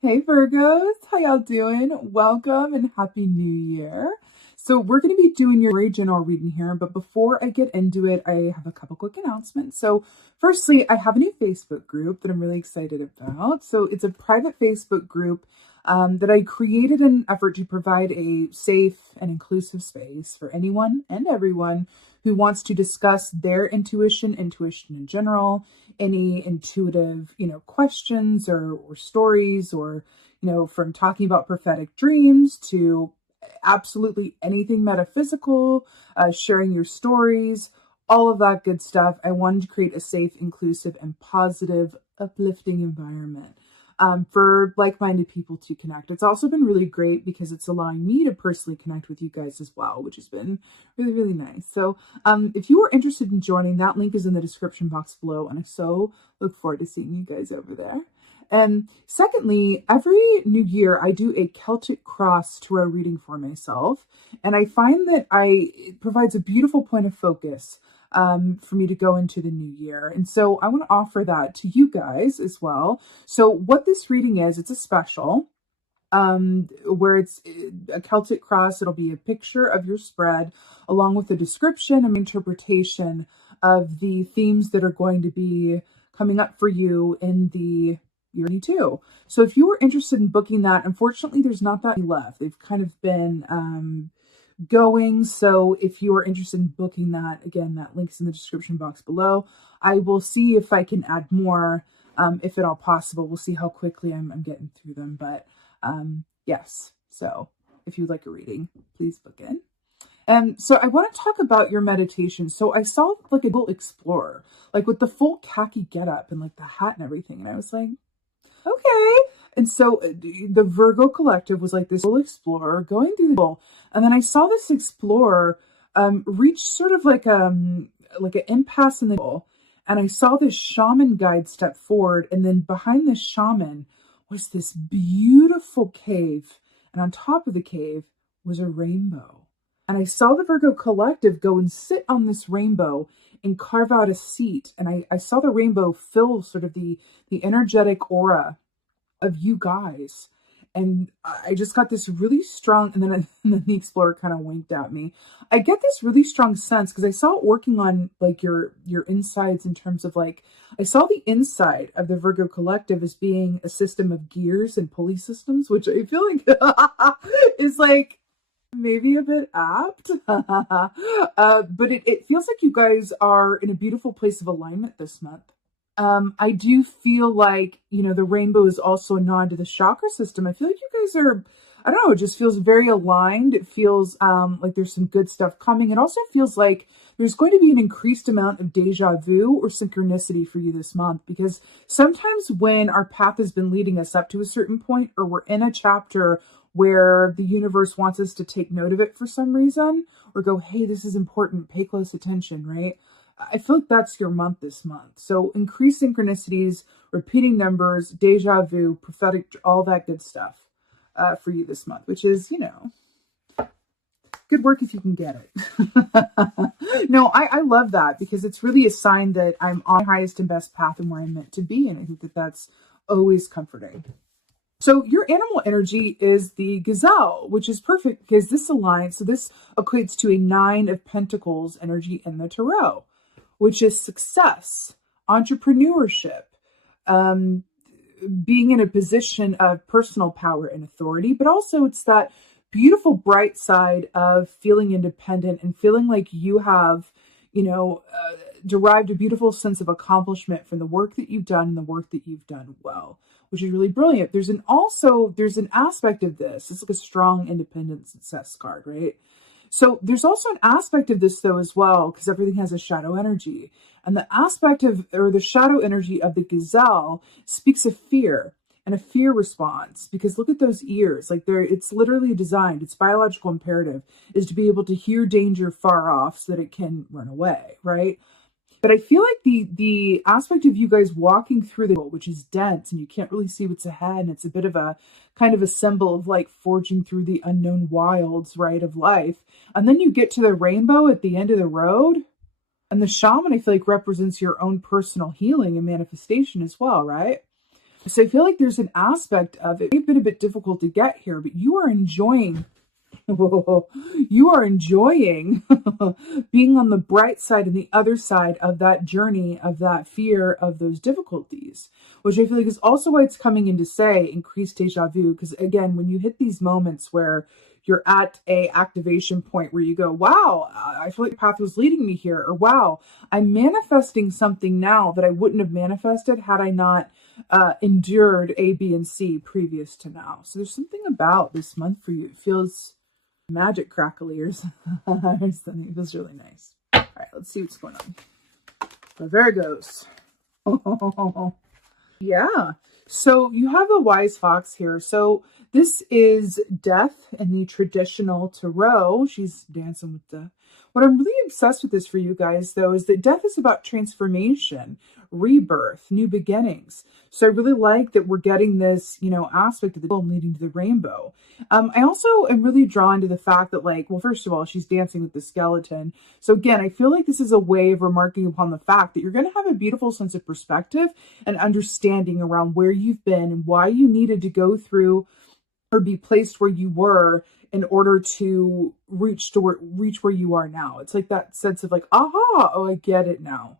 Hey Virgos, how y'all doing? Welcome and happy new year. So we're going to be doing your very general reading here, but before I get into it, I have a couple quick announcements. So firstly, I have a new Facebook group that I'm really excited about. So it's a private Facebook group that I created in an effort to provide a safe and inclusive space for anyone and everyone who wants to discuss their intuition in general, any intuitive, questions or stories, or, from talking about prophetic dreams to absolutely anything metaphysical, sharing your stories, all of that good stuff. I wanted to create a safe, inclusive, and positive, uplifting environment for like-minded people to connect. It's also been really great because it's allowing me to personally connect with you guys as well, which has been really, really nice. So if you are interested in joining, that link is in the description box below, and I so look forward to seeing you guys over there. And secondly, every new year I do a Celtic cross tarot reading for myself, and I find that it provides a beautiful point of focus for me to go into the new year. And so I want to offer that to you guys as well. So what this reading is, it's a special where it's a Celtic cross. It'll be a picture of your spread along with a description and interpretation of the themes that are going to be coming up for you in the year 22. So if you were interested in booking that, unfortunately there's not that many left. They've kind of been going. So if you are interested in booking that, again, that link's in the description box below. I will see if I can add more, if at all possible. We'll see how quickly I'm getting through them. But yes, so if you'd like a reading, please book in. And so I want to talk about your meditation. So I saw like a little explorer, like with the full khaki getup and like the hat and everything. And I was like, okay. And so the Virgo collective was like this little explorer going through the bowl. And then I saw this explorer reach sort of like an impasse in the bowl. And I saw this shaman guide step forward. And then behind this shaman was this beautiful cave. And on top of the cave was a rainbow. And I saw the Virgo collective go and sit on this rainbow and carve out a seat. And I saw the rainbow fill sort of the energetic aura of you guys. And I just got this really strong, and then the explorer kind of winked at me. I get this really strong sense because I saw it working on like your insides in terms of like, I saw the inside of the Virgo collective as being a system of gears and pulley systems, which I feel like is like maybe a bit apt. But it feels like you guys are in a beautiful place of alignment this month. I do feel like, the rainbow is also a nod to the chakra system. I feel like you guys are, I don't know, it just feels very aligned. It feels like there's some good stuff coming. It also feels like there's going to be an increased amount of deja vu or synchronicity for you this month, because sometimes when our path has been leading us up to a certain point, or we're in a chapter where the universe wants us to take note of it for some reason, or go, hey, this is important, pay close attention, right? I feel like that's your month this month. So increased synchronicities, repeating numbers, deja vu, prophetic, all that good stuff for you this month, which is, good work if you can get it. No, I love that because it's really a sign that I'm on the highest and best path and where I'm meant to be. And I think that that's always comforting. So your animal energy is the gazelle, which is perfect because this aligns. So this equates to a 9 of Pentacles energy in the tarot, which is success, entrepreneurship, being in a position of personal power and authority, but also it's that beautiful bright side of feeling independent and feeling like you have, derived a beautiful sense of accomplishment from the work that you've done and the work that you've done well, which is really brilliant. There's an aspect of this. It's like a strong independent success card, right? So there's also an aspect of this though as well, because everything has a shadow energy. And the shadow energy of the gazelle speaks of fear and a fear response, because look at those ears. Like it's literally designed, its biological imperative is to be able to hear danger far off so that it can run away, right? But I feel like the aspect of you guys walking through the world, which is dense and you can't really see what's ahead, and it's a bit of a kind of a symbol of like forging through the unknown wilds, right, of life. And then you get to the rainbow at the end of the road, and the shaman, I feel like, represents your own personal healing and manifestation as well, right? So I feel like there's an aspect of it. It's been a bit difficult to get here, but you are enjoying you are enjoying being on the bright side and the other side of that journey, of that fear, of those difficulties, which I feel like is also why it's coming in to say increased deja vu. Because again, when you hit these moments where you're at a activation point where you go, wow, I feel like the path was leading me here, or wow, I'm manifesting something now that I wouldn't have manifested had I not endured A, B, and C previous to now. So there's something about this month for you. It feels magic crackly or something. It feels really nice. All right, let's see what's going on. The Virgos. Yeah. So you have a wise fox here. So this is death in the traditional tarot. She's dancing with death. What I'm really obsessed with this for you guys, though, is that death is about transformation, rebirth, new beginnings. So I really like that we're getting this, aspect of the film leading to the rainbow. I also am really drawn to the fact that, well, first of all, she's dancing with the skeleton. So again, I feel like this is a way of remarking upon the fact that you're going to have a beautiful sense of perspective and understanding around where you've been and why you needed to go through or be placed where you were in order to reach where you are now. It's like that sense of aha, oh, I get it now.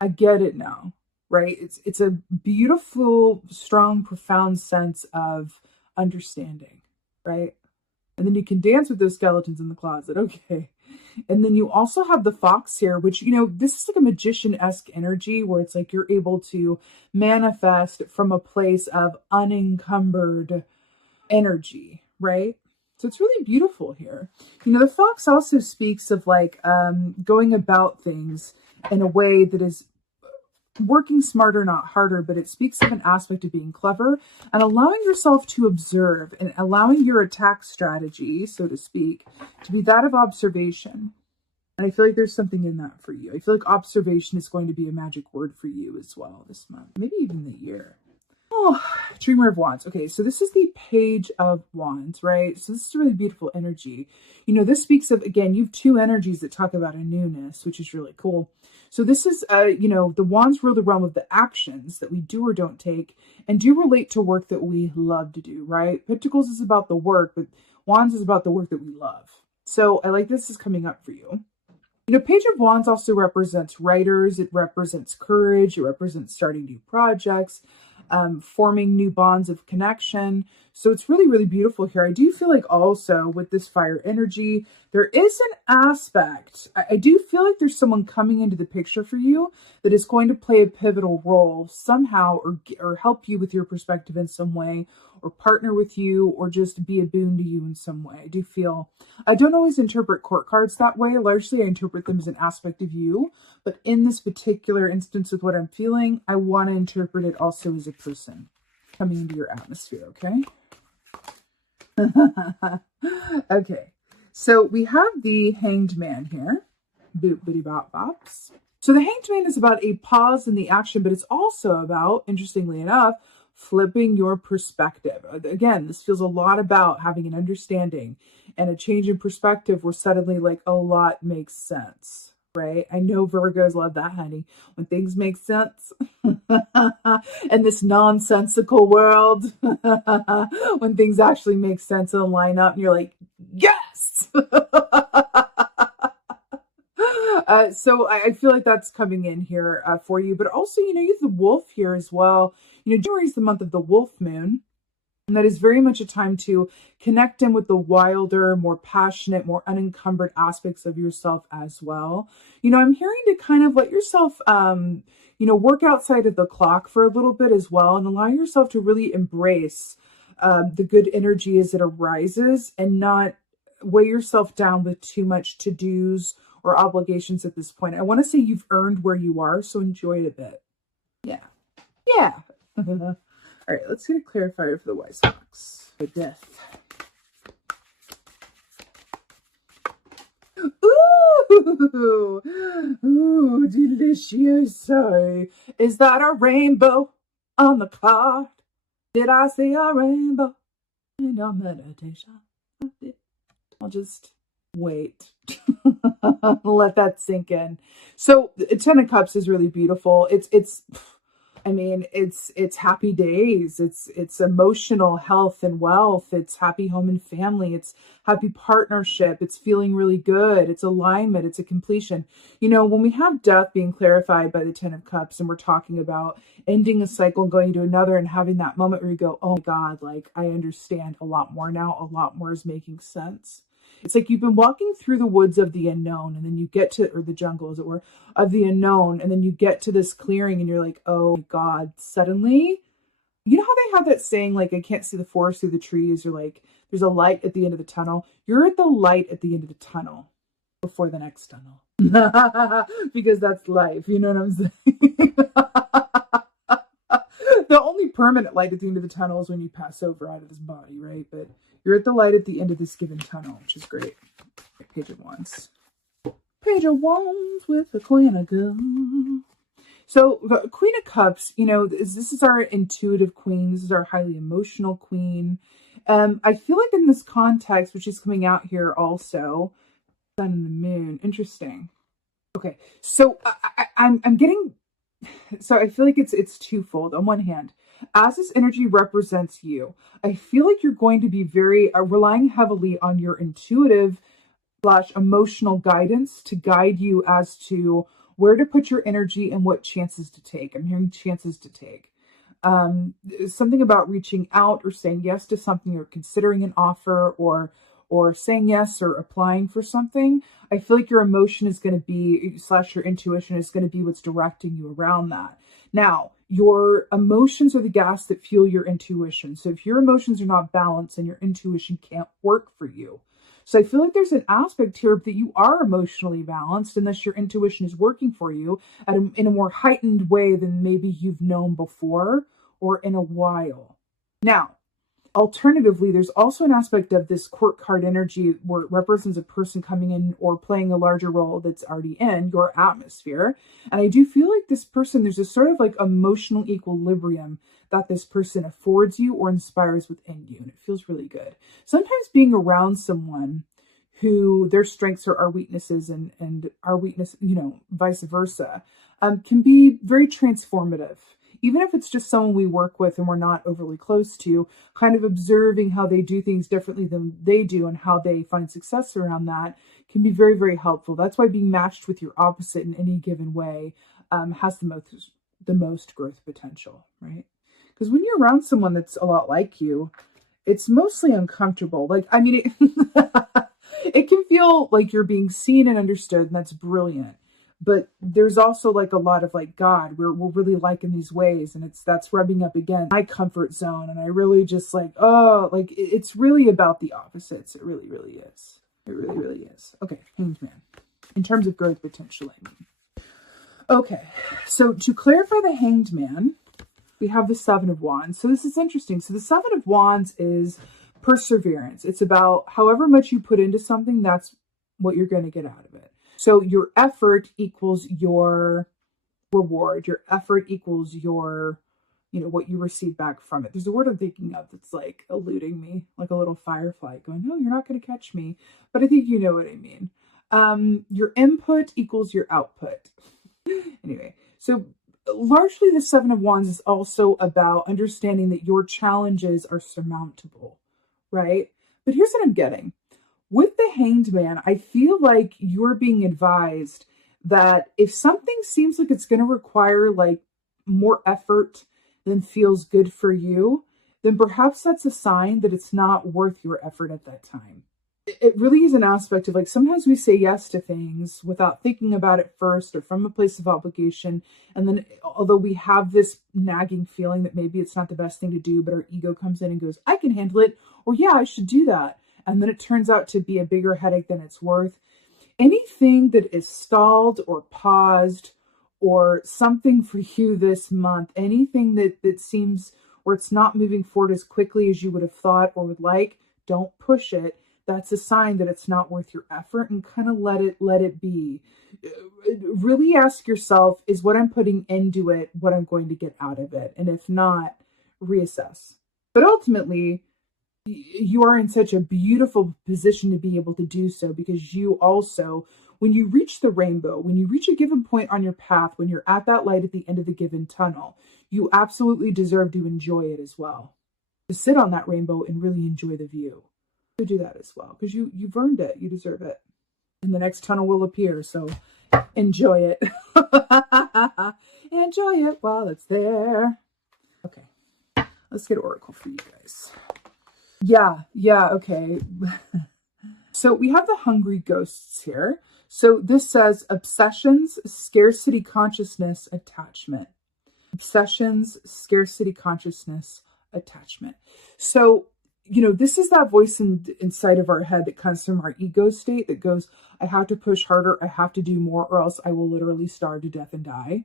I get it now, right? It's a beautiful, strong, profound sense of understanding, right? And then you can dance with those skeletons in the closet, okay. And then you also have the fox here, which, this is like a magician-esque energy where it's like you're able to manifest from a place of unencumbered energy, right? So it's really beautiful here. The fox also speaks of going about things in a way that is working smarter, not harder, but it speaks of an aspect of being clever and allowing yourself to observe and allowing your attack strategy, so to speak, to be that of observation. And I feel like there's something in that for you. I feel like observation is going to be a magic word for you as well this month, maybe even the year. Oh, Dreamer of Wands. Okay, so this is the Page of Wands, right? So this is a really beautiful energy. This speaks of, again, you have two energies that talk about a newness, which is really cool. So this is, the wands rule the realm of the actions that we do or don't take and do relate to work that we love to do, right? Pentacles is about the work, but Wands is about the work that we love. So I like this is coming up for you. Page of Wands also represents writers. It represents courage. It represents starting new projects, forming new bonds of connection. So it's really, really beautiful here. I do feel like also with this fire energy, there is an aspect. I do feel like there's someone coming into the picture for you that is going to play a pivotal role somehow or help you with your perspective in some way or partner with you or just be a boon to you in some way. I don't always interpret court cards that way. Largely, I interpret them as an aspect of you. But in this particular instance with what I'm feeling, I want to interpret it also as a person coming into your atmosphere, okay? Okay, so we have the Hanged Man here. Boop, bitty, bop, bops. So the Hanged Man is about a pause in the action, but it's also about, interestingly enough, flipping your perspective. Again, this feels a lot about having an understanding and a change in perspective where suddenly a lot makes sense, right? I know Virgos love that, honey. When things make sense in this nonsensical world, when things actually make sense and line up and you're like, yes! So I feel like that's coming in here for you. But also, you have the wolf here as well. January is the month of the wolf moon. And that is very much a time to connect in with the wilder, more passionate, more unencumbered aspects of yourself as well. I'm hearing to kind of let yourself, work outside of the clock for a little bit as well and allow yourself to really embrace the good energy as it arises and not weigh yourself down with too much to-dos or obligations at this point. I want to say you've earned where you are, so enjoy it a bit. Yeah. Yeah. All right, let's get a clarifier for the wise fox. The death. Ooh, ooh, delicious. Is that a rainbow on the card? Did I see a rainbow in your meditation? I'll just wait. Let that sink in. So, Ten of Cups is really beautiful. It's I mean, it's happy days, it's emotional health and wealth, it's happy home and family, it's happy partnership, it's feeling really good, it's alignment, it's a completion. You know, when we have death being clarified by the Ten of Cups and we're talking about ending a cycle and going to another and having that moment where you go, oh my God, like I understand a lot more now, a lot more is making sense. It's like you've been walking through the woods of the unknown and then you get to, or the jungle as it were, of the unknown. And then you get to this clearing and you're like, oh my God, suddenly, you know how they have that saying, like, I can't see the forest through the trees, or like, there's a light at the end of the tunnel. You're at the light at the end of the tunnel before the next tunnel. Because that's life. You know what I'm saying? The only permanent light at the end of the tunnel is when you pass over out of this body, right? But you're at the light at the end of this given tunnel, which is great. Page of Wands. Page of Wands with the Queen of Cups. So the Queen of Cups, you know, this is our intuitive queen. This is our highly emotional queen. I feel like in this context, which is coming out here also, Sun and the Moon. Interesting. Okay, so I'm getting... So I feel like it's twofold. On one hand, as this energy represents you, I feel like you're going to be very relying heavily on your intuitive / emotional guidance to guide you as to where to put your energy and what chances to take. I'm hearing chances to take. Something about reaching out or saying yes to something, or considering an offer, or saying yes or applying for something. I feel like your emotion is going to be / your intuition is going to be what's directing you around that. Now, your emotions are the gas that fuel your intuition. So if your emotions are not balanced, then your intuition can't work for you. So I feel like there's an aspect here that you are emotionally balanced, unless your intuition is working for you in a more heightened way than maybe you've known before or in a while. Now, alternatively, there's also an aspect of this court card energy where it represents a person coming in or playing a larger role that's already in your atmosphere. And I do feel like this person, there's a sort of like emotional equilibrium that this person affords you or inspires within you. And it feels really good. Sometimes being around someone who their strengths are our weaknesses and our weakness, you know, vice versa, can be very transformative. Even if it's just someone we work with and we're not overly close to, kind of observing how they do things differently than they do and how they find success around that can be very, very helpful. That's why being matched with your opposite in any given way has the most growth potential, right? Because when you're around someone that's a lot like you, it's mostly uncomfortable. Like, I mean, it can feel like you're being seen and understood, and that's brilliant. But there's also like a lot of like, God, we're really liking these ways, and that's rubbing up against my comfort zone, and I really just like, oh, like it's really about the opposites. It really, really is. It really, really is. Okay, Hanged Man. In terms of growth potential, I mean. Okay, so to clarify the Hanged Man, we have the Seven of Wands. So this is interesting. So the Seven of Wands is perseverance. It's about however much you put into something, that's what you're going to get out of it. So your effort equals your reward. Your effort equals your, you know, what you receive back from it. There's a word I'm thinking of that's like eluding me, like a little firefly going, no, you're not going to catch me. But I think you know what I mean. Your input equals your output. Anyway, so largely the Seven of Wands is also about understanding that your challenges are surmountable, right? But here's what I'm getting. With the Hanged Man, I feel like you're being advised that if something seems like it's going to require like more effort than feels good for you, then perhaps that's a sign that it's not worth your effort at that time. It really is an aspect of like, sometimes we say yes to things without thinking about it first or from a place of obligation. And then although we have this nagging feeling that maybe it's not the best thing to do, but our ego comes in and goes, I can handle it. Or yeah, I should do that. And then it turns out to be a bigger headache than it's worth. Anything that is stalled or paused or something for you this month, anything that seems or it's not moving forward as quickly as you would have thought or would like, don't push it. That's a sign that it's not worth your effort, and kind of let it be. Really ask yourself, is what I'm putting into it what I'm going to get out of it? And if not, reassess. But ultimately, you are in such a beautiful position to be able to do so, because you also, when you reach the rainbow, when you reach a given point on your path, when you're at that light at the end of the given tunnel, you absolutely deserve to enjoy it as well. To sit on that rainbow and really enjoy the view. So do that as well, because you've earned it. You deserve it. And the next tunnel will appear, so enjoy it. Enjoy it while it's there. Okay, let's get Oracle for you guys. Yeah, okay. So we have the hungry ghosts here. So this says obsessions, scarcity consciousness, attachment. Obsessions, scarcity consciousness, attachment. So, you know, this is that voice inside of our head that comes from our ego state that goes, I have to push harder, I have to do more, or else I will literally starve to death and die.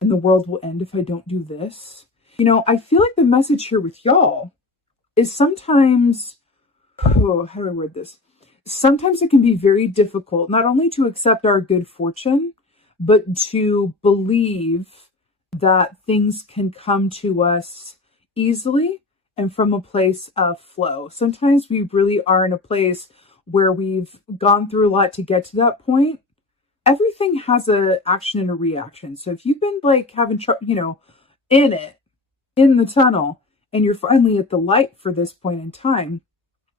And the world will end if I don't do this. You know, I feel like the message here with y'all is sometimes, oh, how do I word this? Sometimes it can be very difficult, not only to accept our good fortune, but to believe that things can come to us easily and from a place of flow. Sometimes we really are in a place where we've gone through a lot to get to that point. Everything has an action and a reaction. So if you've been like having trouble, you know, in the tunnel, and you're finally at the light for this point in time,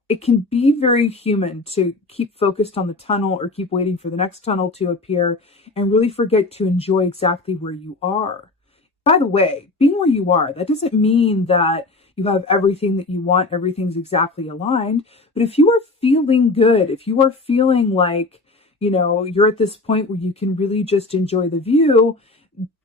it can be very human to keep focused on the tunnel or keep waiting for the next tunnel to appear and really forget to enjoy exactly where you are. By the way, being where you are, that doesn't mean that you have everything that you want, everything's exactly aligned. But if you are feeling good, if you are feeling like, you know, you're at this point where you can really just enjoy the view,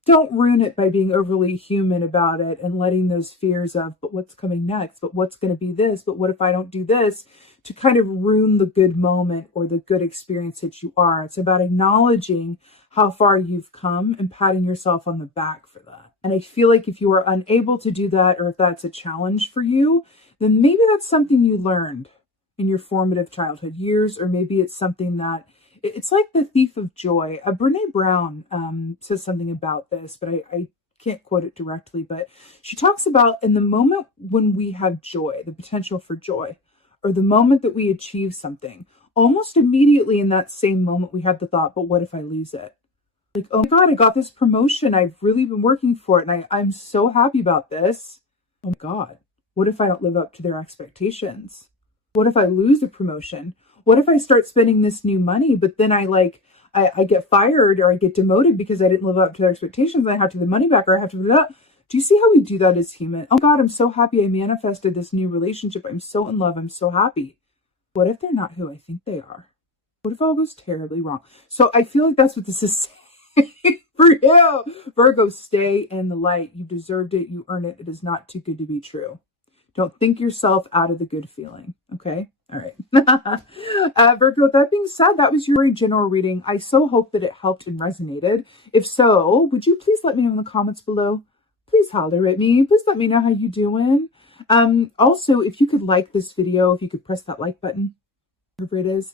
don't ruin it by being overly human about it and letting those fears of, but what's coming next? But what's going to be this? But what if I don't do this? To kind of ruin the good moment or the good experience that you are. It's about acknowledging how far you've come and patting yourself on the back for that. And I feel like if you are unable to do that, or if that's a challenge for you, then maybe that's something you learned in your formative childhood years, or maybe it's something that it's like the thief of joy. Brene Brown says something about this, but I can't quote it directly, but she talks about in the moment when we have joy, the potential for joy, or the moment that we achieve something, almost immediately in that same moment, we have the thought, but what if I lose it? Like, oh my God, I got this promotion. I've really been working for it. And I'm so happy about this. Oh my God, what if I don't live up to their expectations? What if I lose the promotion? What if I start spending this new money, but then I get fired or I get demoted because I didn't live up to their expectations and I have to get the money back, or I have to do that. Do you see how we do that as human? Oh God, I'm so happy I manifested this new relationship. I'm so in love. I'm so happy. What if they're not who I think they are? What if all goes terribly wrong? So I feel like that's what this is saying for you. Virgo, stay in the light. You deserved it. You earned it. It is not too good to be true. Don't think yourself out of the good feeling. Okay. All right. Virgo, with that being said, that was your very general reading. I so hope that it helped and resonated. If so, would you please let me know in the comments below? Please holler at me. Please let me know how you doing. Also, if you could like this video, if you could press that like button, whatever it is,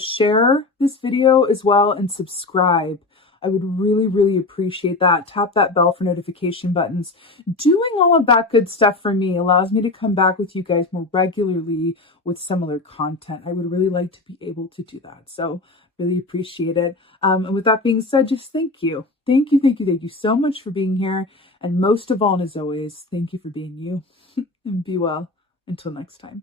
share this video as well and subscribe. I would really, really appreciate that. Tap that bell for notification buttons. Doing all of that good stuff for me allows me to come back with you guys more regularly with similar content. I would really like to be able to do that. So really appreciate it. And with that being said, just thank you. Thank you so much for being here. And most of all, and as always, thank you for being you. And be well. Until next time.